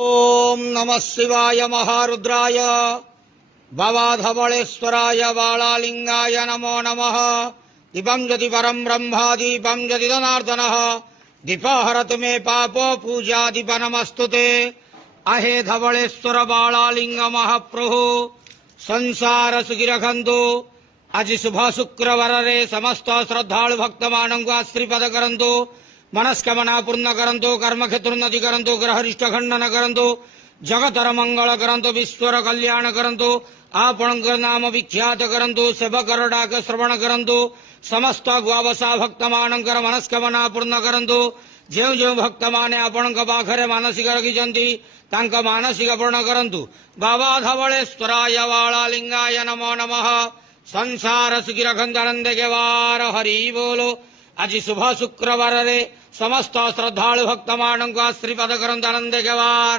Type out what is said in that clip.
ओम नमः शिवाय महारुद्राय भवाधवलेश्वराय बालालिंगाय नमो नमः। दीपं यदि परं ब्रह्मा दीपं यदि जनार्दनः दीपहरतु मे पापो पूजा दीप नमस्तुते। अहे धवलेश्वर बालालिंग महाप्रभु संसार सुखी रखंतु। आज शुभ शुक्रवार रे समस्त श्रद्धालु भक्त मानक आश्रीपद करंतु। मनस्कामना पूर्ण करंतु। कर्म क्षेत्र उन्नति करंतु। ग्रहरिष्ट खंडन करंतु। जगतर मंगल करंतु। विश्वर कल्याण करंतु। आपणक नाम विख्यात करंतु। सेवकर डाक श्रवण करंतु। समस्त गुआवसा भक्त मानकर मनस्कामना पूर्ण करंतु। जो जो भक्त माने आपणक पाखरे मानसिक रखिछंती तांक मानसिक पूर्ण करंतु। बाबा धवलेश्वराय बालालिंगाय नमो नमः। संसार सुखी रखंतु। आनंद के वार हरि बोलो। आज शुभ शुक्रवार रे समस्त श्रद्धालु भक्त मानक आश्रीपद करंतु। आनंद के वार